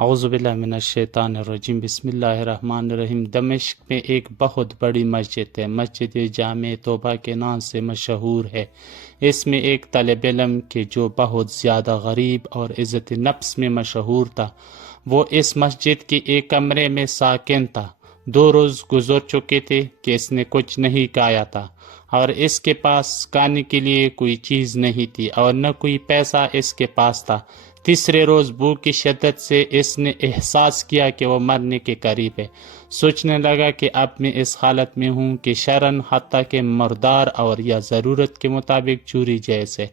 اعوذ باللہ من الشیطان الرجیم، بسم اللہ الرحمن الرحیم۔ دمشق میں ایک بہت بڑی مسجد ہے، مسجد جامع توبہ کے نام سے مشہور ہے۔ اس میں ایک طالب علم کے جو بہت زیادہ غریب اور عزت نفس میں مشہور تھا، وہ اس مسجد کے ایک کمرے میں ساکن تھا۔ 2 روز گزر چکے تھے کہ اس نے کچھ نہیں کھایا تھا، اور اس کے پاس کھانے کے لیے کوئی چیز نہیں تھی، اور نہ کوئی پیسہ اس کے پاس تھا۔ تیسرے روز بھوک کی شدت سے اس نے احساس کیا کہ وہ مرنے کے قریب ہے۔ سوچنے لگا کہ اب میں اس حالت میں ہوں کہ شرن حتیٰ کہ مردار اور یا ضرورت کے مطابق چوری جائز ہے۔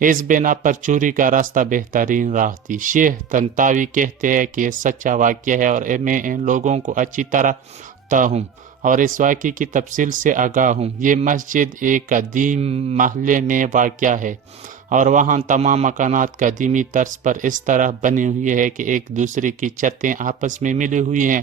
اس بنا پر چوری کا راستہ بہترین راہ تھی۔ شیخ تنتاوی کہتے ہیں کہ یہ سچا واقعہ ہے، اور میں ان لوگوں کو اچھی طرح تا ہوں اور اس واقعے کی تفصیل سے آگاہ ہوں۔ یہ مسجد ایک قدیم محلے میں واقع ہے، اور وہاں تمام مکانات قدیمی طرز پر اس طرح بنے ہوئے ہیں کہ ایک دوسرے کی چھتیں آپس میں ملی ہوئی ہیں،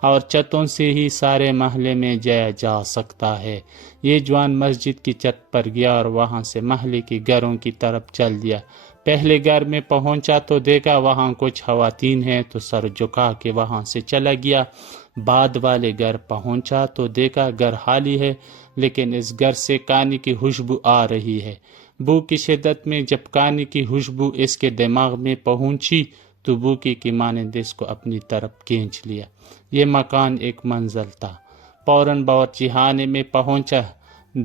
اور چھتوں سے ہی سارے محلے میں جایا جا سکتا ہے۔ یہ جوان مسجد کی چھت پر گیا اور وہاں سے محلے کے گھروں کی طرف چل دیا۔ پہلے گھر میں پہنچا تو دیکھا وہاں کچھ خواتین ہیں، تو سر جھکا کے وہاں سے چلا گیا۔ بعد والے گھر پہنچا تو دیکھا گھر خالی ہے، لیکن اس گھر سے کھانے کی خوشبو آ رہی ہے۔ بھوک کی شدت میں جب کھانے کی خوشبو اس کے دماغ میں پہنچی تو بھوکی کی مانند اس کو اپنی طرف کھینچ لیا۔ یہ مکان ایک منزل تھا۔ فوراً باورچی خانے میں پہنچا،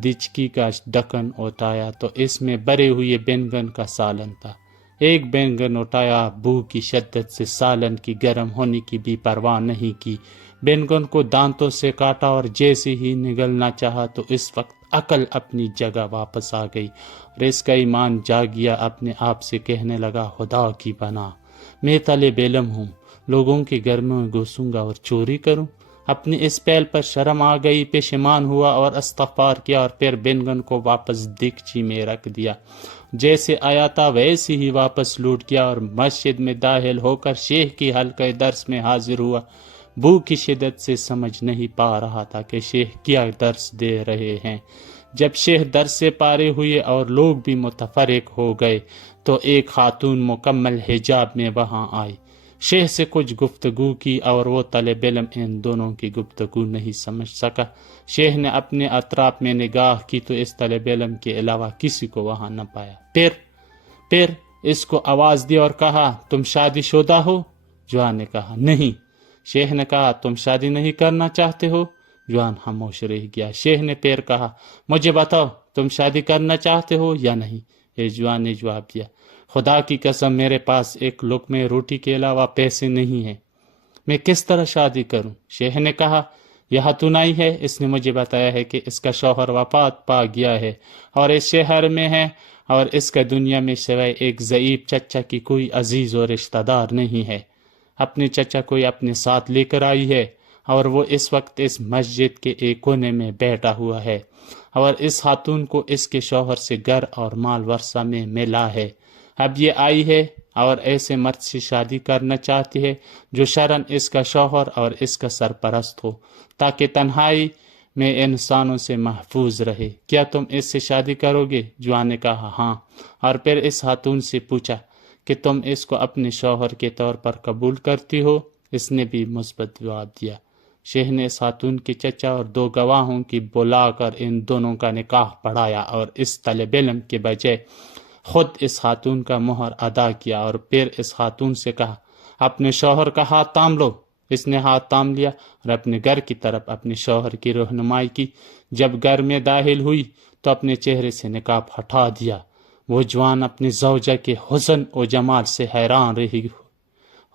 دچکی کا ڈھکن اٹھایا تو اس میں بھرے ہوئے بینگن کا سالن تھا۔ ایک بینگن اٹھایا، بھوک کی شدت سے سالن کی گرم ہونے کی بھی پرواہ نہیں کی، بینگن کو دانتوں سے کاٹا، اور جیسے ہی نگلنا چاہا تو اس وقت عقل اپنی جگہ واپس آ گئی، اور اس کا ایمان جاگ گیا۔ اپنے آپ سے کہنے لگا، خدا کی پناہ، میں طالب علم ہوں، لوگوں کے گھر میں گھسوں گا اور چوری کروں؟ اپنی اس پہل پر شرم آ گئی، پشیمان ہوا اور استغفار کیا، اور پھر بینگن کو واپس دیگچی میں رکھ دیا۔ جیسے آیا تھا ویسے ہی واپس لوٹ گیا، اور مسجد میں داخل ہو کر شیخ کی حلقہ درس میں حاضر ہوا۔ بھوک کی شدت سے سمجھ نہیں پا رہا تھا کہ شیخ کیا درس دے رہے ہیں۔ جب شیخ درس سے پارے ہوئے اور لوگ بھی متفرق ہو گئے تو ایک خاتون مکمل حجاب میں وہاں آئی، شیخ سے کچھ گفتگو کی، اور وہ طالب علم ان دونوں کی گفتگو نہیں سمجھ سکا۔ شیخ نے اپنے اطراف میں نگاہ کی تو اس طالب علم کے علاوہ کسی کو وہاں نہ پایا۔ پھر اس کو آواز دی اور کہا، تم شادی شدہ ہو؟ جوان نے کہا، نہیں۔ شیخ نے کہا، تم شادی نہیں کرنا چاہتے ہو؟ جوان خاموش رہ گیا۔ شیخ نے پھر کہا، مجھے بتاؤ، تم شادی کرنا چاہتے ہو یا نہیں؟ اس جوان نے جواب دیا، خدا کی قسم میرے پاس ایک لقمہ روٹی کے علاوہ پیسے نہیں ہیں، میں کس طرح شادی کروں؟ شیخ نے کہا، یہ خاتونائی ہے، اس نے مجھے بتایا ہے کہ اس کا شوہر وفات پا گیا ہے، اور اس شہر میں ہے، اور اس کا دنیا میں سوائے ایک ضعیف چچا کی کوئی عزیز و رشتہ دار نہیں ہے۔ اپنے چچا کو اپنے ساتھ لے کر آئی ہے، اور وہ اس وقت اس مسجد کے ایک کونے میں بیٹھا ہوا ہے، اور اس خاتون کو اس کے شوہر سے گھر اور مال ورثہ میں ملا ہے۔ اب یہ آئی ہے اور ایسے مرد سے شادی کرنا چاہتی ہے جو شرعاً اس کا شوہر اور اس کا سرپرست ہو، تاکہ تنہائی میں انسانوں سے محفوظ رہے۔ کیا تم اس سے شادی کرو گے؟ جوان نے کہا، ہاں۔ اور پھر اس خاتون سے پوچھا کہ تم اس کو اپنے شوہر کے طور پر قبول کرتی ہو؟ اس نے بھی مثبت جواب دیا۔ شیخ نے اس خاتون کے چچا اور 2 گواہوں کی بلا کر ان دونوں کا نکاح پڑھایا، اور اس طالب علم کے بجائے خود اس خاتون کا مہر ادا کیا، اور پھر اس خاتون سے کہا، اپنے شوہر کا ہاتھ تھام لو۔ اس نے ہاتھ تھام لیا اور اپنے گھر کی طرف اپنے شوہر کی رہنمائی کی۔ جب گھر میں داخل ہوئی تو اپنے چہرے سے نقاب ہٹا دیا۔ وہ جوان اپنی زوجہ کے حسن و جمال سے حیران رہی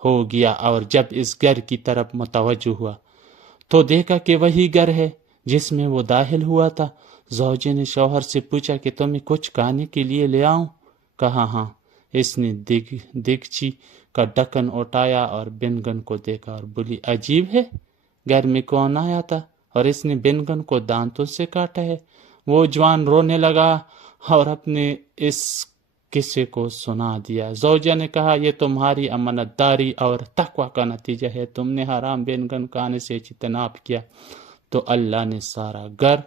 ہو گیا، اور جب اس گھر کی طرف متوجہ ہوا تو دیکھا کہ وہی گھر ہے جس میں وہ داخل ہوا تھا۔ زوجے نے شوہر سے پوچھا کہ تمہیں کچھ کھانے کے لیے لے آؤں؟ کہا، ہاں۔ اس نے دیگچی کا ڈھکن اٹھایا اور بینگن کو دیکھا اور بولی، عجیب ہے، گھر میں کون آیا تھا اور اس نے بینگن کو دانتوں سے کاٹا ہے؟ وہ جوان رونے لگا اور اپنے اس قصے کو سنا دیا۔ زوجہ نے کہا، یہ تمہاری امانت داری اور تقوی کا نتیجہ ہے، تم نے حرام بینگن کھانے سے اجتناب کیا تو اللہ نے سارا گھر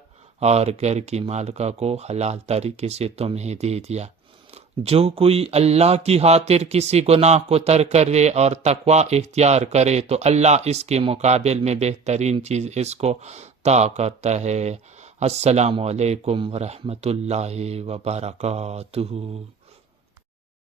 اور گھر کی مالکہ کو حلال طریقے سے تمہیں دے دیا۔ جو کوئی اللہ کی خاطر کسی گناہ کو ترک کرے اور تقوی اختیار کرے تو اللہ اس کے مقابل میں بہترین چیز اس کو عطا کرتا ہے۔ السلام علیکم ورحمۃ اللہ وبرکاتہ۔